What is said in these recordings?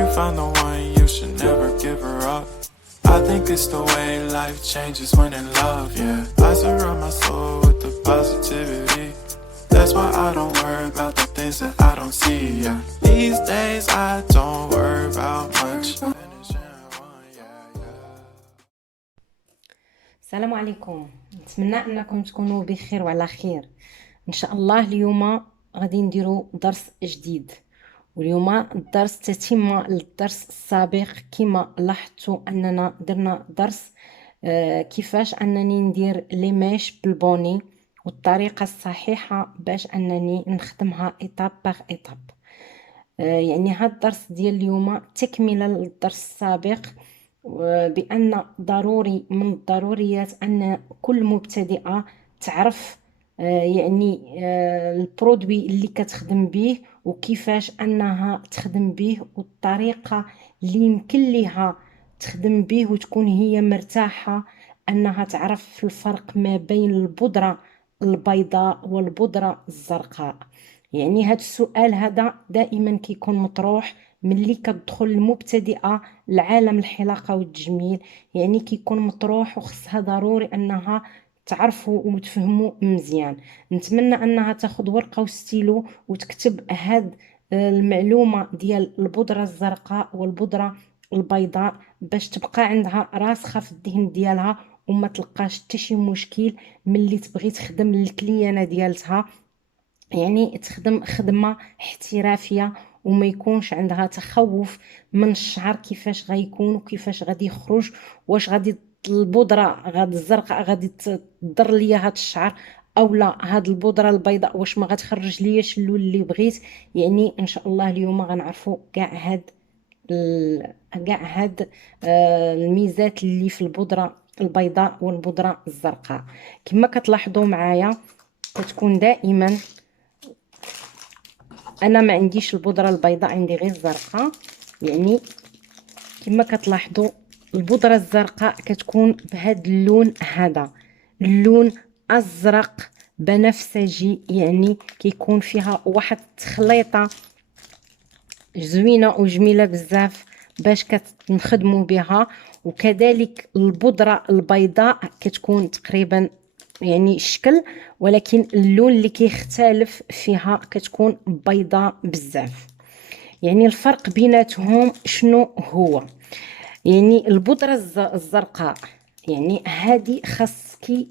you found the one, you should never give her up. I think it's the way life changes when in love, yeah. I surround my soul with the positivity. That's why I don't worry about the things that I don't see, yeah. These days I don't worry about much. السلام عليكم. نتمنى انكم تكونوا بخير وعلى خير ان شاء الله. اليوم غادي نديرو درس جديد، واليوم الدرس تتمه للدرس السابق. كما لاحظتوا اننا درنا درس كيفاش انني ندير لي ميش بالبوني والطريقه الصحيحه باش انني نخدمها ايطاب باغ ايطاب. يعني هذا الدرس ديال اليوم تكمله للدرس السابق، بأن ضروري من الضروريات أن كل مبتدئة تعرف البرودوي اللي كتخدم به وكيفاش أنها تخدم به والطريقة اللي يمكن لها تخدم به وتكون هي مرتاحة، أنها تعرف الفرق ما بين البودرة البيضاء والبودرة الزرقاء. يعني هذا السؤال هذا دائما كيكون مطروح ملي كتدخل المبتدئه لعالم الحلاقه والتجميل، يعني كيكون مطروح وخصها ضروري انها تعرفوا وتفهموا مزيان. نتمنى انها تاخذ ورقه وستيلو وتكتب هاد المعلومه ديال البودره الزرقاء والبودره البيضاء باش تبقى عندها راسخه في الذهن ديالها وما تلقاش حتى شي مشكل ملي تبغي تخدم الكليانه ديالتها، يعني تخدم خدمه احترافيه وما يكونش عندها تخوف من الشعر كيفاش غيكون وكيفاش غادي يخرج، واش غادي البودره غادي الزرقاء غادي تضر ليا هذا الشعر او لا هاد البودره البيضاء واش ما غتخرج لياش اللون اللي بغيت. يعني ان شاء الله اليوم غنعرفوا كاع هاد الميزات اللي في البودره البيضاء والبودره الزرقاء. كما كتلاحظوا معايا كتكون دائما انا ما عنديش البودره البيضاء، عندي غير الزرقاء. يعني كما كتلاحظوا البودره الزرقاء كتكون بهذا اللون، هذا اللون ازرق بنفسجي، يعني كيكون فيها واحد التخليطه زوينه وجميله بزاف باش كنخدموا بها. وكذلك البودره البيضاء كتكون تقريبا يعني الشكل، ولكن اللون اللي كيختلف فيها كتكون بيضاء بزاف. يعني الفرق بيناتهم شنو هو؟ يعني البودره الزرقاء يعني هذه خاصك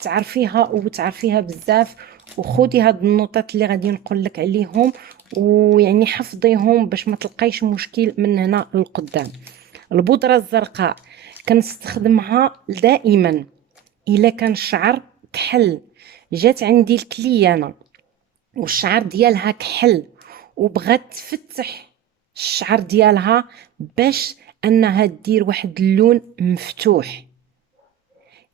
تعرفيها وتعرفيها بزاف، وخدي هاد النقطات اللي غادي نقول لك عليهم ويعني حفظيهم باش ما تلقايش مشكل من هنا للقدام. البودره الزرقاء كنستخدمها دائما الا كان الشعر كحل. جات عندي الكليانه والشعر ديالها كحل وبغات تفتح الشعر ديالها باش انها دير واحد اللون مفتوح،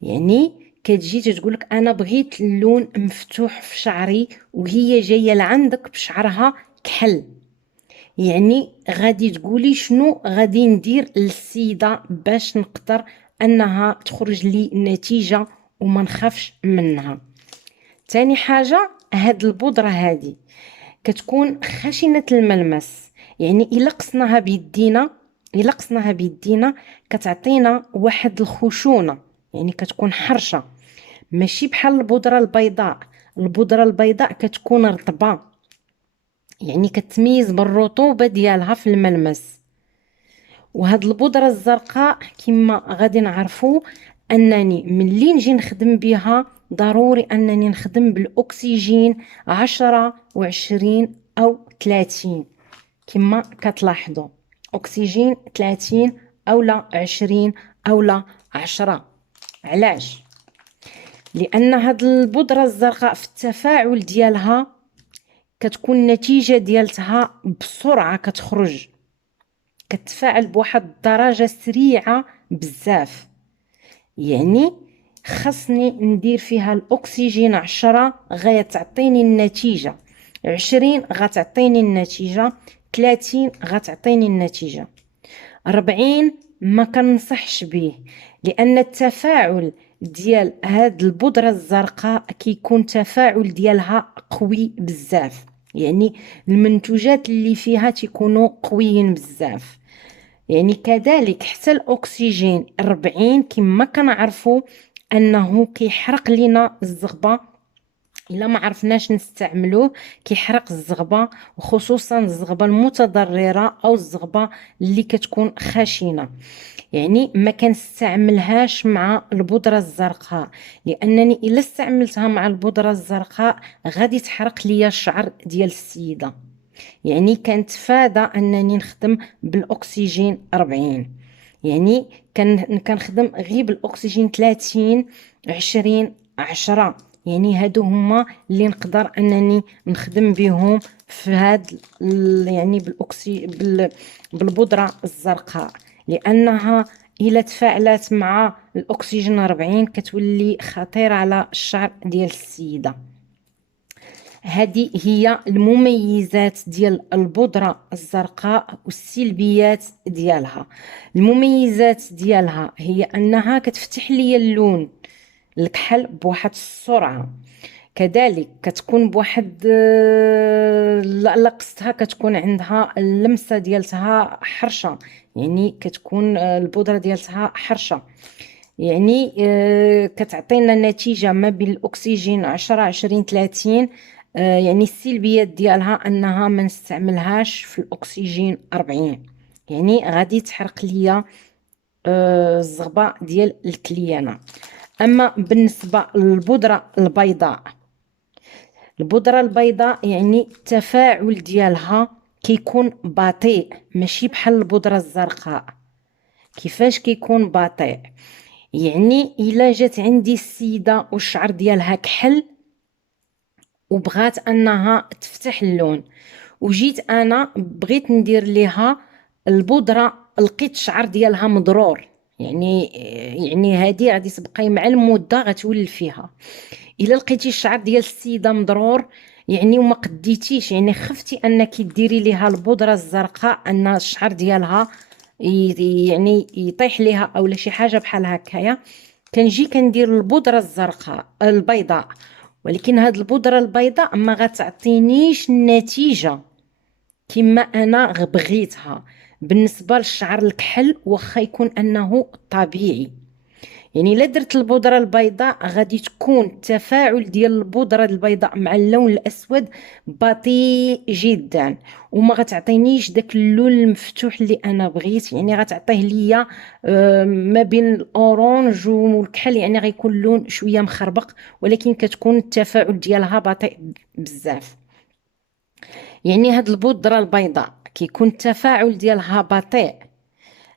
يعني كتجي تقولك انا بغيت اللون مفتوح في شعري وهي جايه لعندك بشعرها كحل، يعني غادي تقولي شنو غادي ندير للسيده باش نقدر انها تخرج لي نتيجه وما نخافش منها. تاني حاجه هاد البودره هادي كتكون خشنه الملمس، يعني الا قصناها بيدينا كتعطينا واحد الخشونه، يعني كتكون حرشه ماشي بحال البودره البيضاء. البودره البيضاء كتكون رطبه، يعني كتميز بالرطوبه ديالها في الملمس. وهاد البودره الزرقاء كما غادي نعرفوا انني ملي نجي نخدم بها ضروري انني نخدم بالاكسجين 10 و20 او 30. كما كتلاحظوا اكسجين 30 او لا 20 او لا 10. علاش؟ لان هاد البودره الزرقاء في التفاعل ديالها كتكون النتيجه ديالتها بسرعه كتخرج، كتفاعل بواحد الدرجه سريعه بزاف. يعني خصني ندير فيها الاكسجين 10 غتعطيني النتيجه، 20 غتعطيني النتيجه، 30 غتعطيني النتيجه، 40 ما كنصحش به، لان التفاعل ديال هاد البودره الزرقاء كيكون تفاعل ديالها قوي بزاف. يعني المنتوجات اللي فيها تيكونوا قويين بزاف. يعني كذلك حتى الاكسجين 40 كما كنعرفوا انه كيحرق لينا الزغبه الا ما عرفناش نستعملوه، كيحرق الزغبه، وخصوصا الزغبه المتضرره او الزغبه اللي كتكون خشنه. يعني ما كنستعملهاش مع البودره الزرقاء، لانني الا استعملتها مع البودره الزرقاء غادي تحرق ليا الشعر ديال السيده. يعني كنتفادى انني نخدم بالاكسجين 40. يعني كنخدم غير بالاكسجين 30 20 10. يعني هادو هما اللي نقدر انني نخدم بهم في هاد يعني بالبودره الزرقاء، لانها الا تفاعلات مع الاكسجين 40 كتولي خطيره على الشعر ديال السيده. هذه هي المميزات ديال البودرة الزرقاء والسلبيات ديالها. المميزات ديالها هي أنها كتفتح لي اللون الكحل بواحد السرعة، كذلك كتكون بواحد لقصتها كتكون عندها اللمسة ديالتها حرشة، يعني كتكون البودرة ديالتها حرشة. يعني كتعطينا نتيجة ما بين الأكسجين 10 20 30. يعني السلبيات ديالها أنها ما نستعملهاش في الأكسجين 40، يعني غادي تحرق ليا الزغبة ديال الكليانة. أما بالنسبة للبودرة البيضاء، البودرة البيضاء يعني التفاعل ديالها كيكون بطيء، ماشي بحال البودرة الزرقاء. كيفاش كيكون بطيء؟ يعني الا جات عندي السيده والشعر ديالها كحل وبغات انها تفتح اللون، وجيت انا بغيت ندير ليها البودره، لقيت الشعر ديالها مضرور، يعني هذه غادي تبقاي مع المده غتولي فيها. الا لقيتي الشعر ديال السيده مضرور يعني وما قديتيش، يعني خفتي انك ديري ليها البودره الزرقاء ان الشعر ديالها يعني يطيح ليها او شي حاجه بحال هكايا، كنجي كندير البودره الزرقاء البيضاء، ولكن هاد البودره البيضاء ما غتعطينيش النتيجه كما انا بغيتها بالنسبه للشعر الكحل، واخا يكون انه طبيعي. يعني الا درت البودره البيضاء غادي تكون التفاعل ديال البودره البيضاء مع اللون الاسود بطيء جدا، وما غتعطينيش داك اللون المفتوح اللي انا بغيت. يعني غتعطيه ليا ما بين الاورانج والكحل، يعني غيكون لون شويه مخربق، ولكن كتكون التفاعل ديالها بطيء بزاف. يعني هاد البودره البيضاء كيكون التفاعل ديالها بطيء،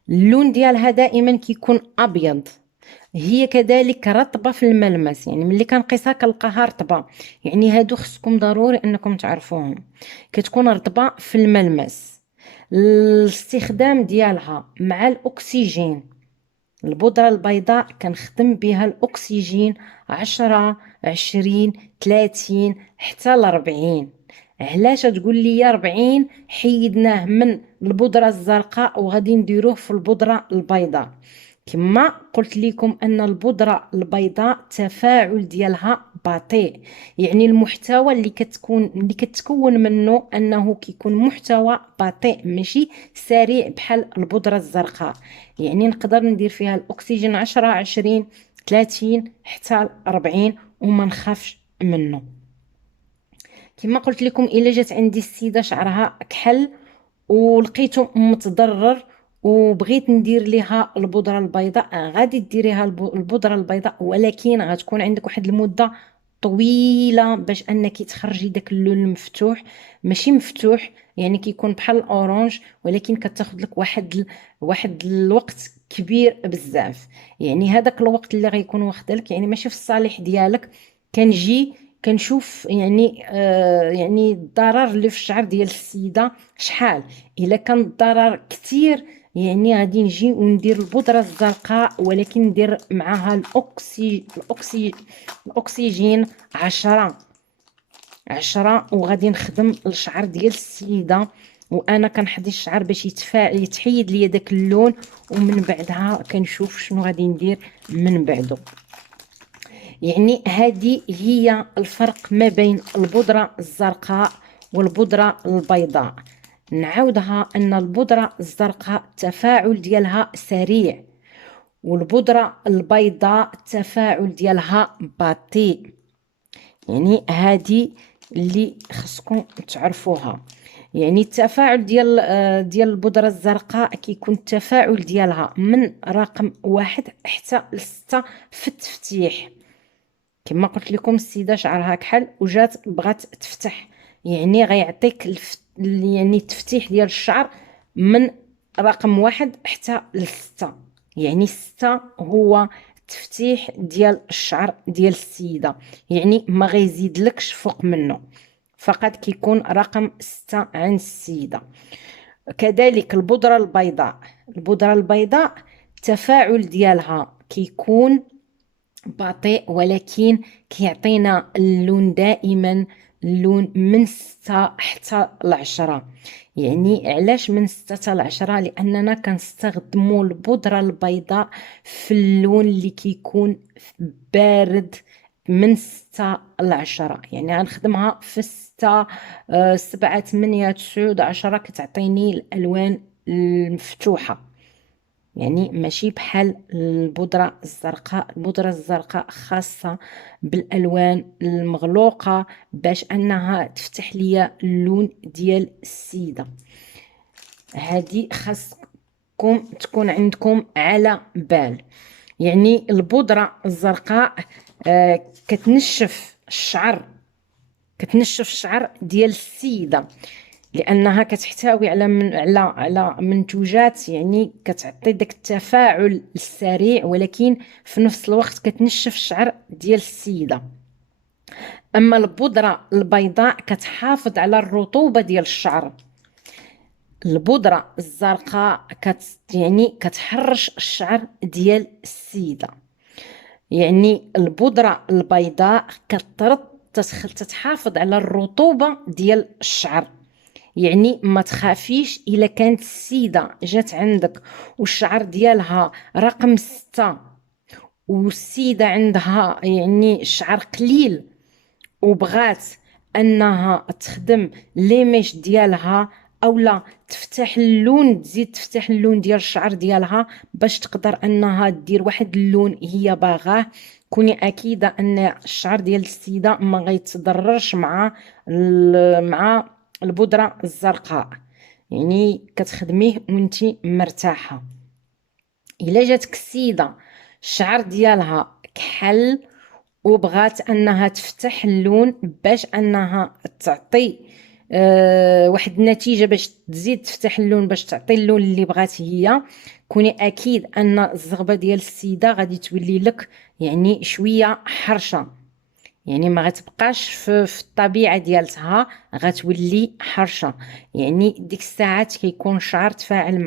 اللون ديالها دائما كيكون ابيض، هي كذلك رطبه في الملمس، يعني ملي كنقيسها كنلقاها رطبه. يعني هادو خصكم ضروري انكم تعرفوهم، كتكون رطبه في الملمس. الاستخدام ديالها مع الاكسجين، البودره البيضاء كنخدم بها الاكسجين 10 20 30 حتى ل 40. علاش تقول لي 40؟ حيدناه من البودره الزرقاء وغادي نديروه في البودره البيضاء. كما قلت لكم ان البودره البيضاء التفاعل ديالها بطيء، يعني المحتوى اللي كتكون منه انه كيكون محتوى بطيء ماشي سريع بحال البودره الزرقاء. يعني نقدر ندير فيها الاكسجين 10 20 30 حتى 40 وما نخافش منه. كما قلت لكم الا جات عندي السيده شعرها كحل ولقيته متضرر وبغيت ندير ليها البودره البيضاء، غادي ديريها البودره البيضاء، ولكن غتكون عندك واحد المده طويله باش انك تخرجي داك اللون المفتوح، ماشي مفتوح يعني كيكون بحال الاورانج، ولكن كتاخذ لك واحد الوقت كبير بزاف. يعني هذاك الوقت اللي غيكون واخدلك يعني ماشي في الصالح ديالك. كنجي كنشوف يعني الضرر اللي في الشعر ديال السيده شحال. الا كان الضرر كتير يعني غادي نجي وندير البودره الزرقاء، ولكن ندير معها الاكسجين 10 وغادي نخدم الشعر ديال السيده، وانا كنحضي الشعر باش يتحيد ليا داك اللون، ومن بعدها كنشوف شنو غادي ندير من بعده. يعني هذه هي الفرق ما بين البودره الزرقاء والبودرة البيضاء. نعاودها أن البودرة الزرقاء التفاعل ديالها سريع، والبودرة البيضاء التفاعل ديالها بطيء. يعني هذه اللي خصكم تعرفوها. يعني التفاعل ديال البودرة الزرقاء كيكون التفاعل ديالها من رقم 1 حتى ل6 في التفتيح. كما قلت لكم السيده شعرها كحل وجات بغات تفتح، يعني غيعطيك يعني التفتيح ديال الشعر من رقم 1 حتى ل6. يعني 6 هو التفتيح ديال الشعر ديال السيده، يعني ما غيزيدلكش فوق منه، فقط كيكون رقم 6 عند السيده. كذلك البودره البيضاء، البودره البيضاء التفاعل ديالها كيكون بطيء، ولكن كيعطينا اللون دائما اللون من 6 حتى ل10. يعني علاش من 6 حتى ل10؟ لاننا كنستخدموا البودره البيضاء في اللون اللي كيكون بارد من 6 ل10. يعني غنخدمها في 6 7 8 9 10 كتعطيني الالوان المفتوحه. يعني ماشي بحال البودرة الزرقاء. البودرة الزرقاء خاصة بالالوان المغلوقة باش انها تفتح ليا اللون ديال السيدة. هذه خاصكم تكون عندكم على بال. يعني البودرة الزرقاء كتنشف الشعر، كتنشف الشعر ديال السيدة، لانها كتحتوي على منتوجات يعني كتعطي داك التفاعل السريع، ولكن في نفس الوقت كتنشف الشعر ديال السيده. اما البودره البيضاء كتحافظ على الرطوبه ديال الشعر. البودره الزرقاء يعني كتحرش الشعر ديال السيده. يعني البودره البيضاء تتحافظ على الرطوبه ديال الشعر. يعني ما تخافيش الا كانت السيده جات عندك والشعر ديالها رقم 6 والسيده عندها يعني الشعر قليل وبغات انها تخدم لي ميش ديالها اولا تفتح اللون، تزيد تفتح اللون ديال الشعر ديالها باش تقدر انها دير واحد اللون هي باغاه، كوني اكيده ان الشعر ديال السيده ما غيتضررش مع البودره الزرقاء. يعني كتخدميه وانتي مرتاحه. الا جاتك السيده الشعر ديالها كحل وبغات انها تفتح اللون باش انها تعطي واحد النتيجه باش تزيد تفتح اللون باش تعطي اللون اللي بغات هي، كوني اكيد ان الزغبه ديال السيده غادي تولي لك يعني شويه حرشه، يعني ما غتبقاش في الطبيعه ديالتها، غتولي حرشه. يعني ديك الساعات كيكون الشعر تفاعل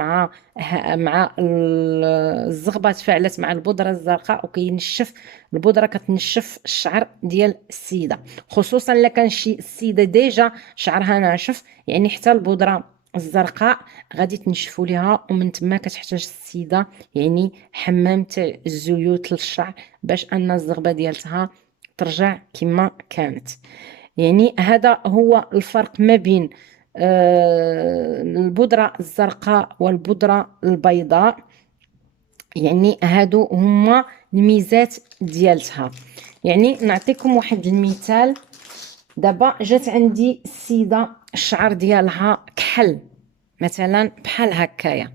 مع الزغبه، تفاعلت مع البودره الزرقاء وكينشف البودره، كتنشف الشعر ديال السيده، خصوصا الا كان شي السيده ديجا شعرها ناشف. يعني حتى البودره الزرقاء غادي تنشفوا ليها، ومن تما كتحتاج السيده يعني حمام تاع الزيوت للشعر باش ان الزغبه ديالتها ترجع كما كانت. يعني هذا هو الفرق ما بين البودرة الزرقاء والبودرة البيضاء. يعني هادو هما الميزات ديالتها. يعني نعطيكم واحد المثال. دابا جات عندي السيدة الشعر ديالها كحل مثلا بحال هكايا،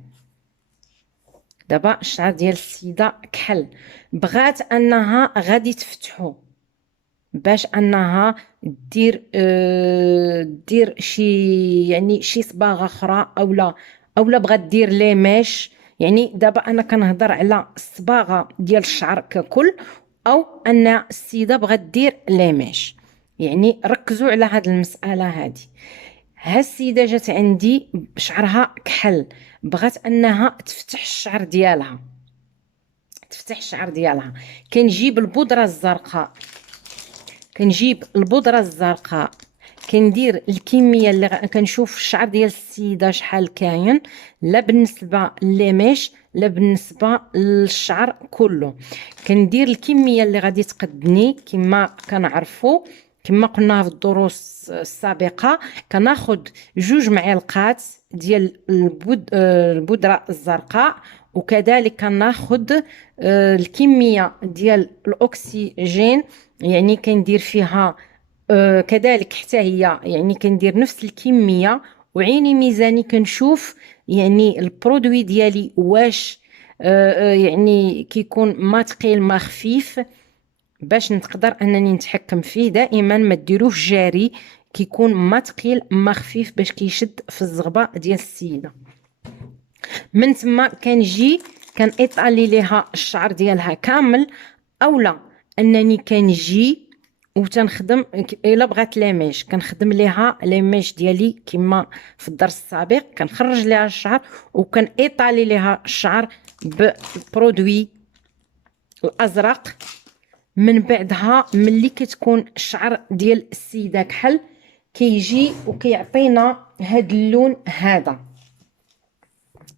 دابا الشعر ديال السيدة كحل، بغات انها غادي تفتحو باش انها دير شي يعني شي صباغه اخرى اولا بغات دير لي ميش. يعني دابا انا كنهضر على الصباغه ديال الشعر ككل، او ان السيده بغات دير لي ميش. يعني ركزوا على هاد المساله هادي. ها السيده جات عندي شعرها كحل، بغات انها تفتح الشعر ديالها، تفتح الشعر ديالها. كنجيب البودره الزرقاء، كنجيب البودره الزرقاء، كندير الكميه اللي كنشوف الشعر ديال السيده شحال كاين، لا بالنسبه للميش لا بالنسبه للشعر كله. كندير الكميه اللي غادي تقدني كما كنعرفوا، كما قلنا في الدروس السابقه كناخد 2 معالق ديال البودره الزرقاء، وكذلك كناخد الكميه ديال الاكسجين، يعني كندير فيها كذلك حتى هي، يعني كندير نفس الكميه، وعيني ميزاني كنشوف يعني البرودوي ديالي واش يعني كيكون ما ثقيل ما خفيف، باش نقدر انني نتحكم فيه. دائما ما ديروش جاري، كيكون ما ثقيل ما خفيف باش كيشد في الزغبه ديال السيده. من تما كنجي كنطالي ليها الشعر ديالها كامل، اولا انني كنجي وتنخدم الا بغات لاميش كنخدم ليها لاميش ديالي كما في الدرس السابق، كنخرج ليها الشعر وكنطالي ليها الشعر ببرودوي الازرق. من بعدها ملي كتكون الشعر ديال السيده كحل كيجي وكيعطينا هاد اللون هذا.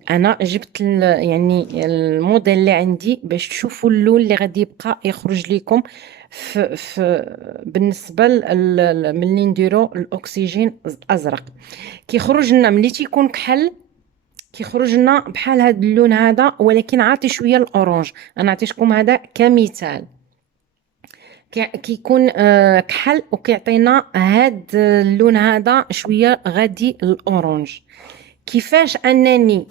انا جبت يعني الموديل اللي عندي باش تشوفوا اللون اللي غادي يبقى يخرج لكم بالنسبه ملي نديرو الاكسجين الازرق. كيخرج لنا ملي تيكون كحل كيخرج لنا بحال هذا اللون هذا، ولكن عاطي شويه الاورانج. انا عطيتكم هذا كمثال. كيكون كحل وكيعطينا هاد اللون هذا شويه غادي الاورانج. كيفاش انني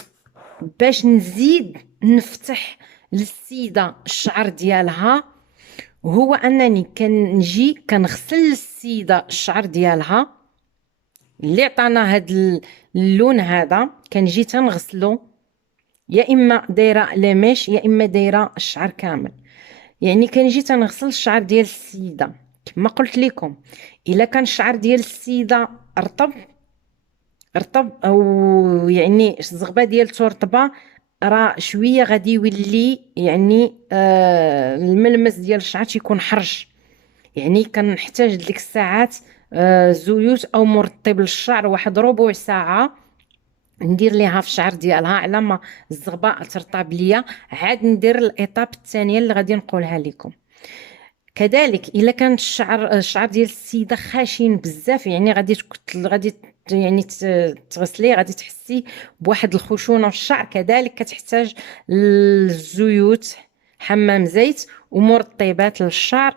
باش نزيد نفتح للسيده الشعر ديالها؟ هو انني كنجي كنغسل السيده الشعر ديالها اللي عطانا هاد اللون هذا، كنجي تنغسلو، يا اما دايره لاميش يا اما دايره الشعر كامل. يعني كنجي تنغسل الشعر ديال السيده كما قلت لكم. الا كان الشعر ديال السيده رطب او يعني الزغبه ديالته رطبه، راه شويه غادي يولي يعني الملمس ديال الشعر تيكون حرج. يعني كنحتاج ديك الساعات زيوت او مرطب للشعر، واحد ربع ساعه ندير ليها في الشعر ديالها على ما الزغبه ترطب ليا، عاد ندير الايطاب الثانيه اللي غادي نقولها لكم. كذلك الا كان الشعر ديال السيده خاشن بزاف، يعني غادي يعني تغسليه غادي تحسي بواحد الخشونه في الشعر، كذلك كتحتاج الزيوت، حمام زيت ومرطبات للشعر،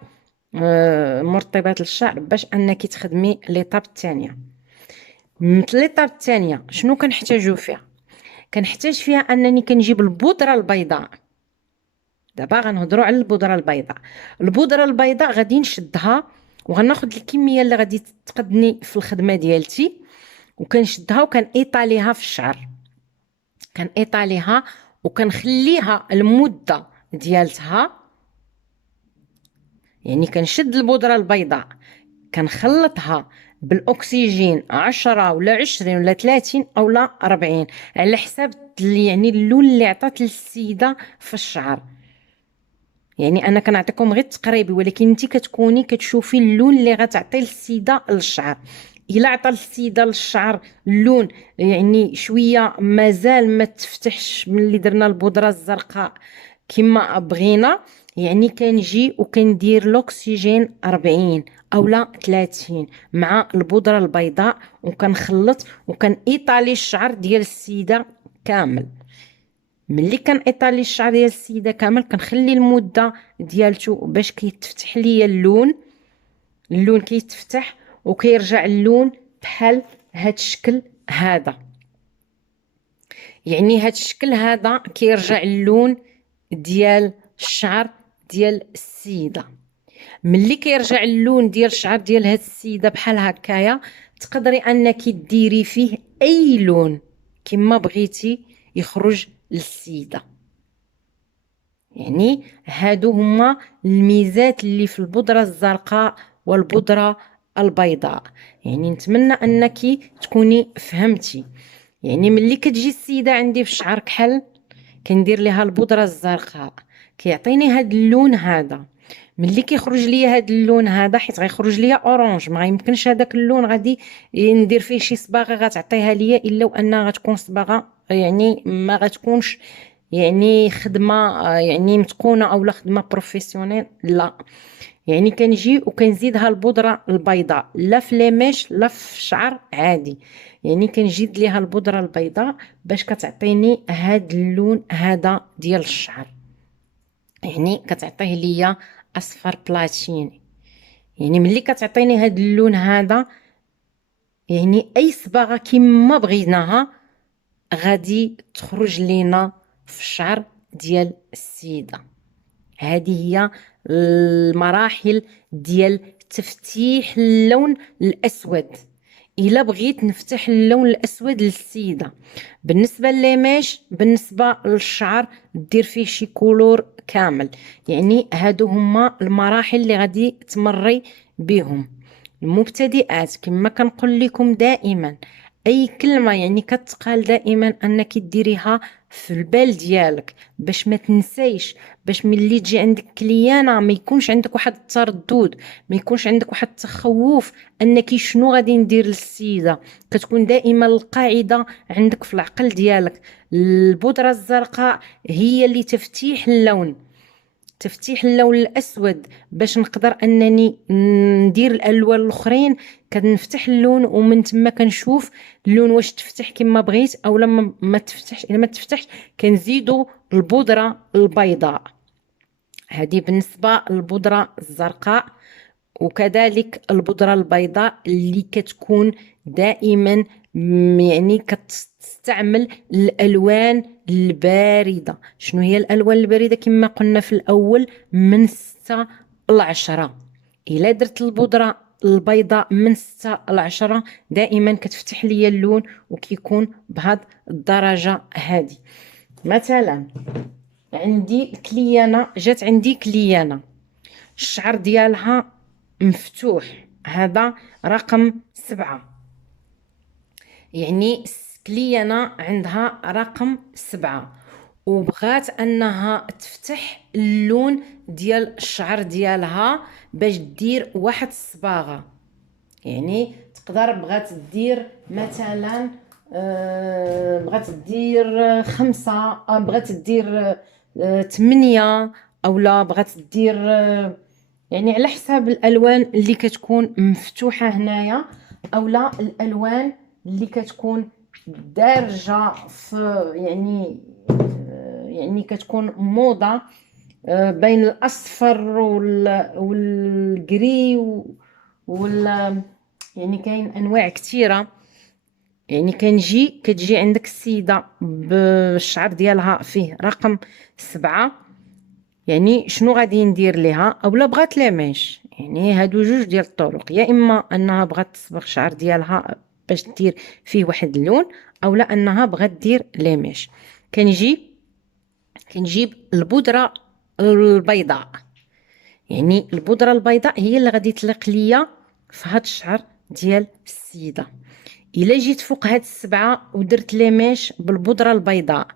مرطبات للشعر باش انك تخدمي ليطاب الثانيه. ليطاب الثانيه شنو كنحتاجو فيها؟ كنحتاج فيها انني كنجيب البودره البيضاء. دابا غنهضروا على البودره البيضاء. البودره البيضاء غادي نشدها وغناخذ الكميه اللي غادي تقدني في الخدمه ديالتي، وكنشدها وكنطاليها في الشعر، كنطاليها وكنخليها المده ديالتها. يعني كنشد البودره البيضاء كنخلطها بالاكسجين 10 ولا 20 ولا 30 او لا 40 على حساب يعني اللون اللي عطات للسيده في الشعر. يعني انا كنعطيكم غير التقريبي، ولكن انت كتكوني كتشوفي اللون اللي غتعطي للسيده للشعر. الا عطى السيده للشعر اللون يعني شويه مازال ما تفتحش ملي درنا البودره الزرقاء كما بغينا، يعني كنجي وكندير الاكسجين 40 اولا 30 مع البودره البيضاء وكنخلط وكنطالي الشعر ديال السيده كامل. ملي كنطالي الشعر ديال السيده كامل كنخلي المده ديالته باش كيتفتح ليا اللون كيتفتح وكيرجع اللون بحال هاد الشكل هذا. يعني هاد الشكل هذا كيرجع اللون ديال الشعر ديال السيده. ملي كيرجع اللون ديال الشعر ديال هاد السيده بحال هكايا، تقدري انك ديري فيه اي لون كما بغيتي يخرج للسيده. يعني هادو هما الميزات اللي في البودره الزرقاء والبودره البيضاء. يعني نتمنى انك تكوني فهمتي. يعني ملي كتجي السيده عندي في الشعر كحل كندير ليها البودره الزرقاء كيعطيني هاد اللون هذا. ملي كيخرج ليا هاد اللون هذا، حيت غيخرج ليا اورانج، ما يمكنش هذاك اللون غادي ندير فيه شي صباغه غتعطيها ليا الا وانها غتكون صباغه يعني ما غتكونش يعني خدمه يعني متقونه او لا خدمه بروفيسيونيل، لا. يعني كنجي وكنزيدها البودره البيضاء، لا في ليميش لا في الشعر عادي، يعني كنزيد ليها البودره البيضاء باش كتعطيني هاد اللون هذا ديال الشعر، يعني كتعطيه ليا اصفر بلاتيني. يعني ملي كتعطيني هاد اللون هذا، يعني اي صباغه كما بغيناها غادي تخرج لينا في الشعر ديال السيده. هذه هي المراحل ديال تفتيح اللون الاسود. الا بغيت نفتح اللون الاسود للسيده، بالنسبه للماش، بالنسبه للشعر دير فيه شي كولور كامل. يعني هادو هما المراحل اللي غادي تمري بهم. المبتدئات كما كنقول لكم دائما، اي كلمه يعني كتقال دائما انك ديريها في البال ديالك باش ما تنسيش، باش ملي تجي عندك كليانه ما يكونش عندك واحد التردد، ما يكونش عندك واحد التخوف انك شنو غادي ندير للسيده. كتكون دائما القاعده عندك في العقل ديالك، البودره الزرقاء هي اللي تفتيح اللون، تفتيح اللون الاسود باش نقدر انني ندير الالوان الاخرين. كنفتح اللون ومن تما كنشوف اللون واش تفتح كما بغيت او لما ما تفتحش. الا ما تفتحش كنزيدو البودره البيضاء. هذه بالنسبه للبودره الزرقاء. وكذلك البودره البيضاء اللي كتكون دائما يعني كتستعمل الالوان البارده. شنو هي الالوان البارده؟ كما قلنا في الاول من 6 ل 10. الا درت البودره البيضاء من 6 ل 10 دائما كتفتح ليا اللون وكيكون بهاد الدرجه هذه. مثلا عندي كليانه، جات عندي كليانه الشعر ديالها مفتوح، هذا رقم 7. يعني كليانة عندها رقم 7 وبغات انها تفتح اللون ديال الشعر ديالها باش دير واحد الصباغه. يعني تقدر بغات دير مثلا بغات دير 5، بغات دير 8، او لا بغات دير يعني على حساب الالوان اللي كتكون مفتوحه هنايا، او لا الالوان اللي كتكون دارجه في يعني كتكون موضه بين الاصفر والجري يعني كاين انواع كثيره. يعني كتجي عندك السيده بالشعر ديالها فيه رقم 7، يعني شنو غادي ندير ليها؟ اولا بغات لاماش، يعني هادو جوج ديال الطرق، يا اما انها بغات تصبغ الشعر ديالها باش دير فيه واحد اللون، اولا انها بغات دير لاماش. كنجيب البودره البيضاء. يعني البودره البيضاء هي اللي غادي تليق ليا في هاد الشعر ديال السيده. الا جيت فوق هاد 7 ودرت لاماش بالبودره البيضاء،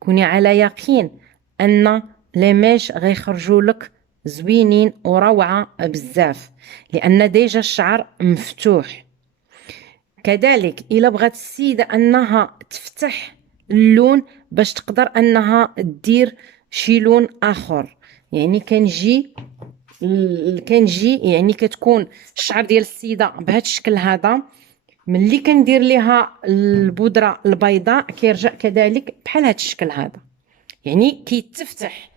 كوني على يقين ان لاماش غيخرجوا لك زوينين وروعه بزاف، لان ديجا الشعر مفتوح. كذلك الا بغات السيده انها تفتح اللون باش تقدر انها دير شي لون اخر، يعني كنجي يعني كتكون الشعر ديال السيده بهذا الشكل هذا. ملي كندير ليها البودره البيضاء كيرجع كذلك بحال هذا الشكل هذا، يعني كيتفتح،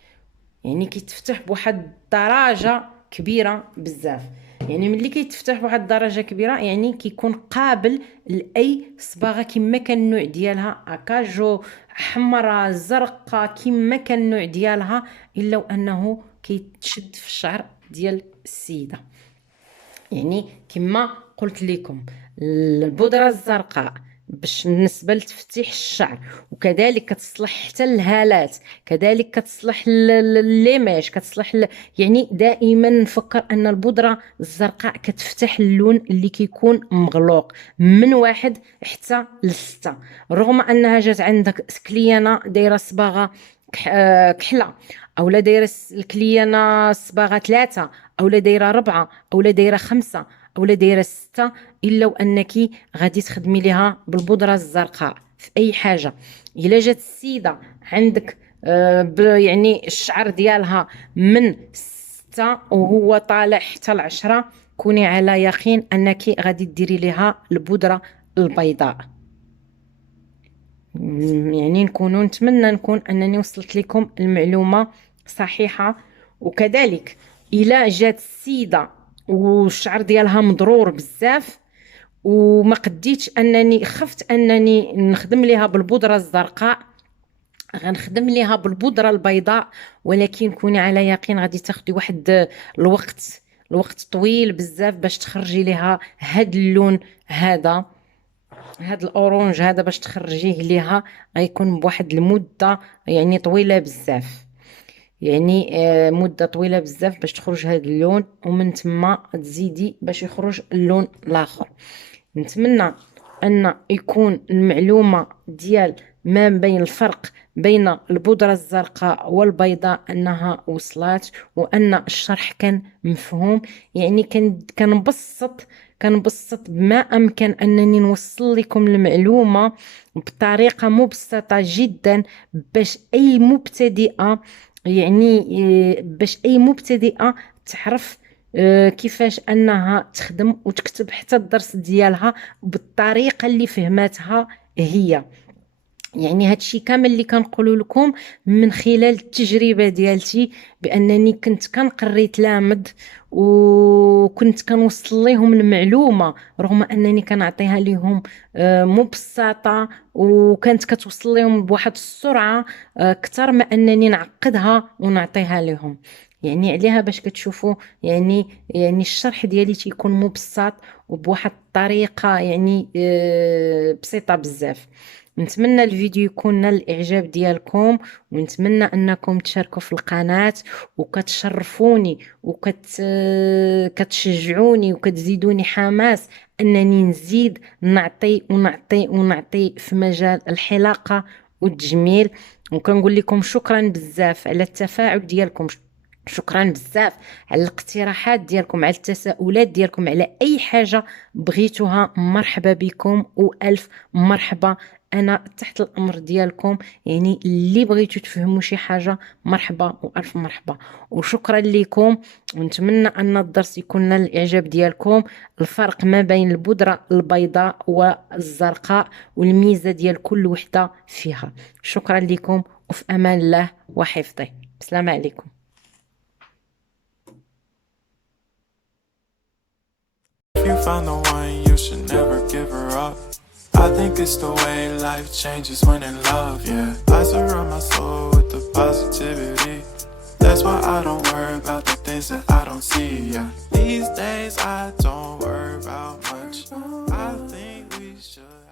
يعني كيتفتح بواحد الدرجه كبيره بزاف. يعني ملي كيتفتح بواحد الدرجه كبيره يعني كيكون قابل لاي صباغه كما كان النوع ديالها، اكاجو، حمراء، زرقاء، كما كان النوع ديالها، الا وانه كيتشد في الشعر ديال السيده. يعني كما قلت لكم البودره الزرقاء باش بالنسبه لتفتيح الشعر، وكذلك كتصلح حتى الهالات، كذلك كتصلح الليماش، كتصلح يعني دائما نفكر ان البودره الزرقاء كتفتح اللون اللي كيكون مغلوق من 1 حتى ل6. رغم انها جات عندك كليانه دايره صباغه كحله، اولا دايره الكليانه صباغه 3، اولا دايره 4، اولا دايره 5، اولا دايره 6، الا وانك غادي تخدمي ليها بالبودره الزرقاء في اي حاجه. الا جات السيده عندك يعني الشعر ديالها من 6 وهو طالع حتى ل10، كوني على يقين انك غادي ديري ليها البودره البيضاء. يعني نتمنى نكون انني وصلت لكم المعلومه صحيحه. وكذلك الى جات السيده والشعر ديالها مضرور بزاف وما قديتش انني خفت انني نخدم ليها بالبودره الزرقاء، غنخدم ليها بالبودره البيضاء، ولكن كوني على يقين غادي تاخدي واحد الوقت طويل بزاف باش تخرجي ليها هاد اللون هذا، هاد الاورانج هذا باش تخرجيه ليها غيكون بواحد المده يعني طويله بزاف، يعني مده طويله بزاف باش تخرج هاد اللون، ومن تما تزيدي باش يخرج اللون الاخر. نتمنى ان يكون المعلومه ديال ما بين الفرق بين البودره الزرقاء والبيضاء انها وصلات، وان الشرح كان مفهوم. يعني كنبسط بما امكن انني نوصل لكم المعلومه بطريقه مبسطه جدا باش اي مبتدئه تعرف كيفاش انها تخدم وتكتب حتى الدرس ديالها بالطريقه اللي فهمتها هي. يعني هادشي كامل اللي كنقول لكم من خلال التجربه ديالتي، بانني كنت كنقري تلامذ وكنت كنوصل لهم المعلومه رغم انني كنعطيها لهم مبسطه، وكانت كتوصل لهم بواحد السرعه اكثر ما انني نعقدها ونعطيها لهم. يعني عليها باش كتشوفوا يعني الشرح ديالي تيكون مبسط وبواحد الطريقه يعني بسيطه بزاف. نتمنى الفيديو يكون نال الاعجاب ديالكم، ونتمنى انكم تشاركوا في القناه وكتشرفوني كتشجعوني وكتزيدوني حماس انني نزيد نعطي في مجال الحلاقه والتجميل. وكنقول لكم شكرا بزاف على التفاعل ديالكم، شكرا بزاف على الاقتراحات ديالكم، على التساؤلات ديالكم، على اي حاجه بغيتوها. مرحبا بكم والف مرحبا، انا تحت الامر ديالكم. يعني اللي بغيتو تفهموا شي حاجه مرحبا والف مرحبا، وشكرا لكم. ونتمنى ان الدرس يكون نال الاعجاب ديالكم. الفرق ما بين البودره البيضاء والزرقاء والميزه ديال كل وحده فيها. شكرا لكم وفي امان الله وحفظه. السلام عليكم. If you found the one, you should never give her up. I think it's the way life changes when in love, yeah. I surround my soul with the positivity. That's why I don't worry about the things that I don't see, yeah. These days I don't worry about much. I think we should